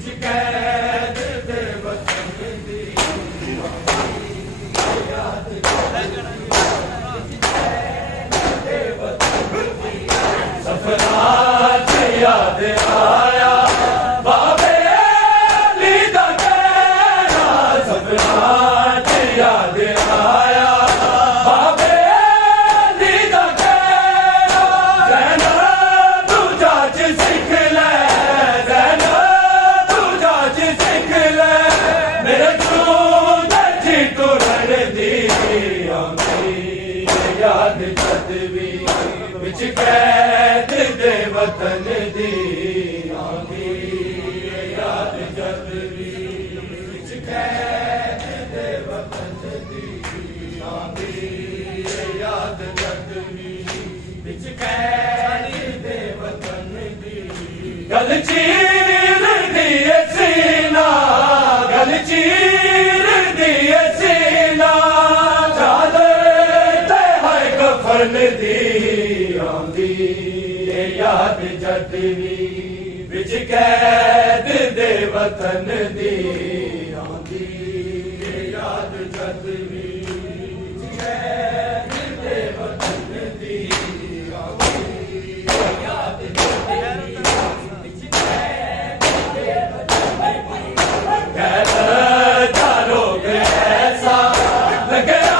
विच कैद दे वतन दी याद सफरा च याद आया बाबे अली दा कहना सफरा च याद आया बाबे अली दा कहना ज़ैनब तू जाच सीख ले ज़ैनब तू जाच सीख ले मेरे जी तो दी आंदी याद जदवी विच कैद दे वतन दी आंदी याद जदवी विच कैद दे वतन दी आंदी याद जदवी विच कैद दे वतन दी गल चीर दी सीना गल चीर दी सीना चादर ते है कफन दी आंदी याद जदवी विच कैद दे वतन दी आंदी याद जदवी विच कैद दे वतन दी आंदी याद जदवी विच कैद दे वतन दी कैद दा रोग ऐसा लगया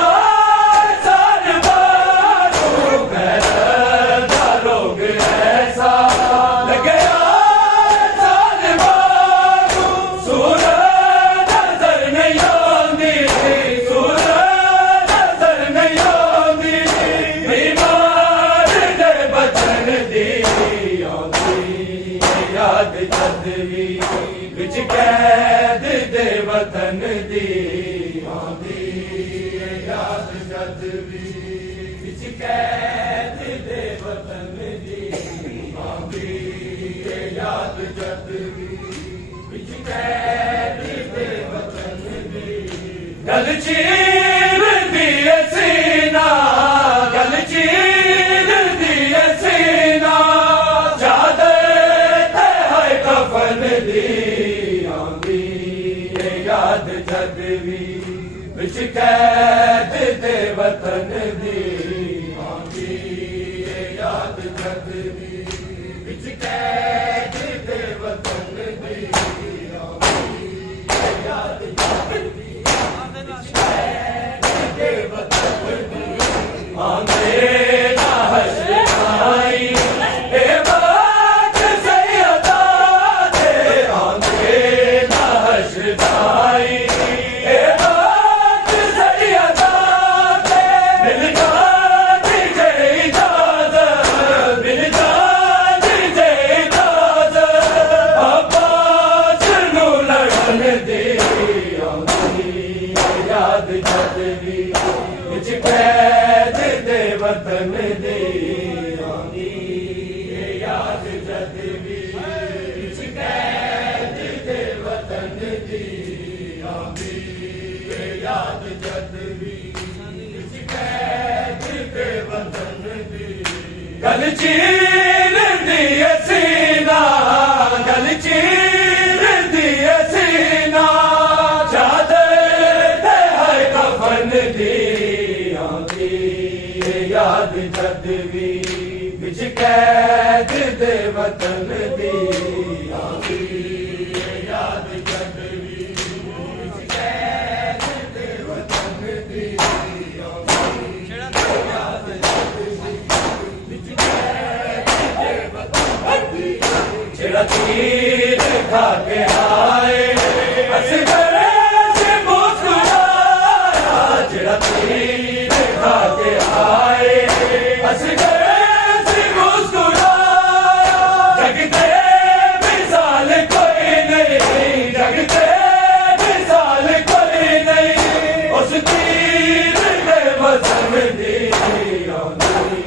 याद जदवी विच कैद दे वतन दी आंदी याद जदवी विच कैद दे वतन दी आंदी याद जदवी विच कैद दे वतन दी गल चीर दी सीना गल चीर दी सीना कफन दी आंदी याद जदवी विच कैद दे वतन दी आंदी याद जदवी विच कैद दे वतन दी आंदी याद जदवी विच कैद दे वतन दी आंदे ना हसनाई याद जदवी विच कैद दे वतन दी आंदी याद जदवी विच कैद दे वतन दी आंदी याद जदवी विच कैद दे वतन दी गल चीर दी सीना गल चीर दी सीना दी आंदी याद जदवी विच कैद दे वतन दी आंदी याद जदवी विच कैद दे वतन दी आंदी याद जदवी विच कैद दे वतन दी जेड़ा तीर खा के आए असगर से मुस्कुराया जेड़ा तीर खा के आए असगर से मुस्कुराया जगते मिसाल कोई नहीं जगते मिसाल कोई नहीं उस तीर के वतन दी आंदी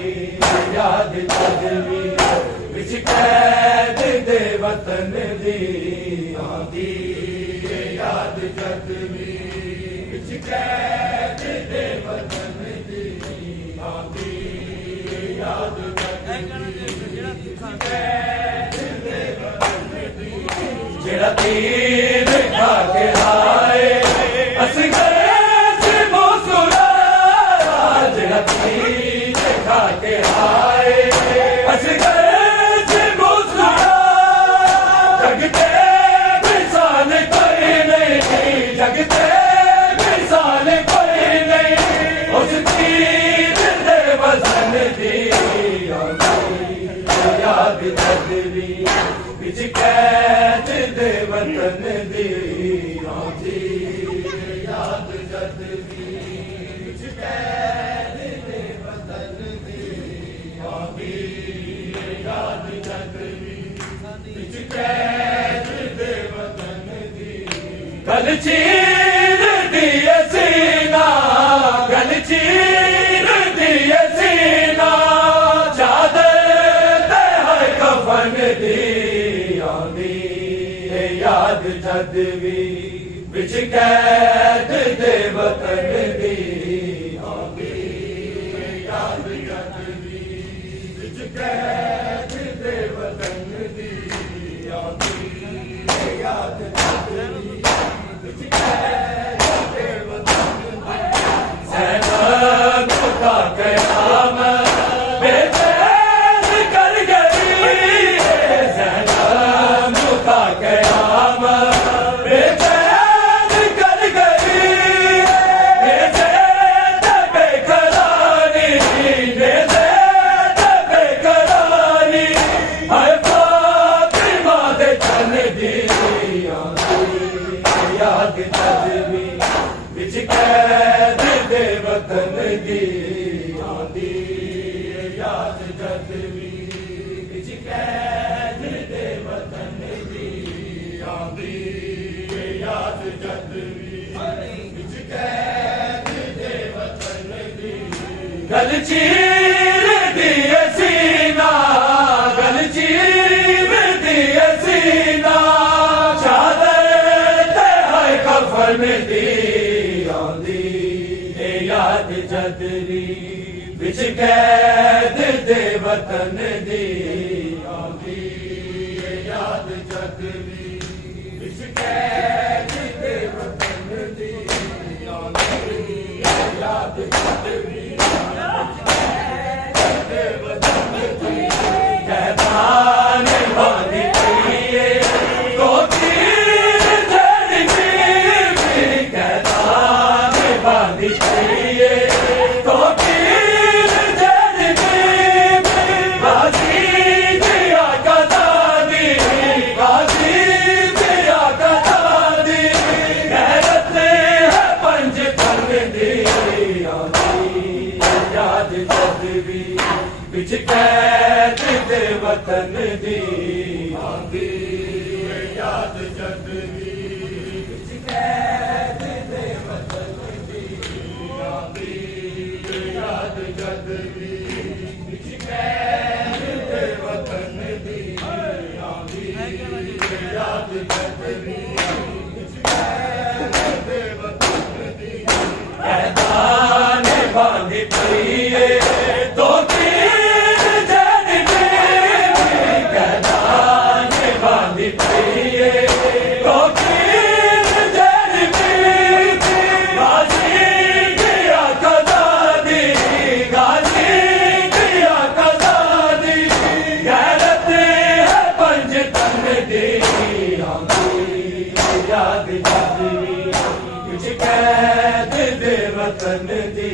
याद जदवी विच कैद दे वतन दी आंदी याद जदवी विच कैद दे वतन दी आंदी याद जदवी विच कैद दे वतन दी जेड़ा तीर खा के आए असगर से मुस्कुरा जरा तीर खा के आए असगर से मुस्कुरा जगते मिसाल कोई नहीं जगते मिसाल कोई नहीं उस तीर दे वजन दी याद जदवी बिच कैद दे वतन दी याद जदवी बिच कैद दे वतन दी याद जदवी बिच कैद दे वतन दी गल चीर दिए सीना गल चीर दिए सीना कफन दी आंदी याद जदवी बिच कैद दे वतन दी आंदी याद जदवी बिच कैद दे वतन दी आंदी याद जदवी बिच कैद दे वतन दी सैनब का कयाम याद जदवी बिच कैद दे वतन दी आंदी याद जदवी बिच कैद दे वतन दी आंदी याद जदवी बिच कैद दे वतन दी गल चीर दिए सीना गल चीर दिए सीना कफन दी आंदी याद जदवी बिच कैद दे वतन दी आंदी याद जदवी बिच कैद दे वतन दी आंदी याद जदवी दे वतन दी कहतान बांधी प्रिये तो बांधी प्रिये तो तीर जदवी गाजी दिया कदादी गाजी दिया कदादी गैरत है पंज तन दी याद जदवी बिच कैद दे वतन दी आंदी याद जदवी बिच कैद दे वतन याद जदवी बिच कैद दे वतन दी आंदी याद जदवी बिच कैद दे वतन दी कहतान बांधी प्रिये तो तीर जदवी कहतान बांधी प्रिये तो तीर जदवी गाजी दिया कदादी गाजी दिया कदादी गैरत है पंज तन दी याद जदवी बिच कैद दे वतन दी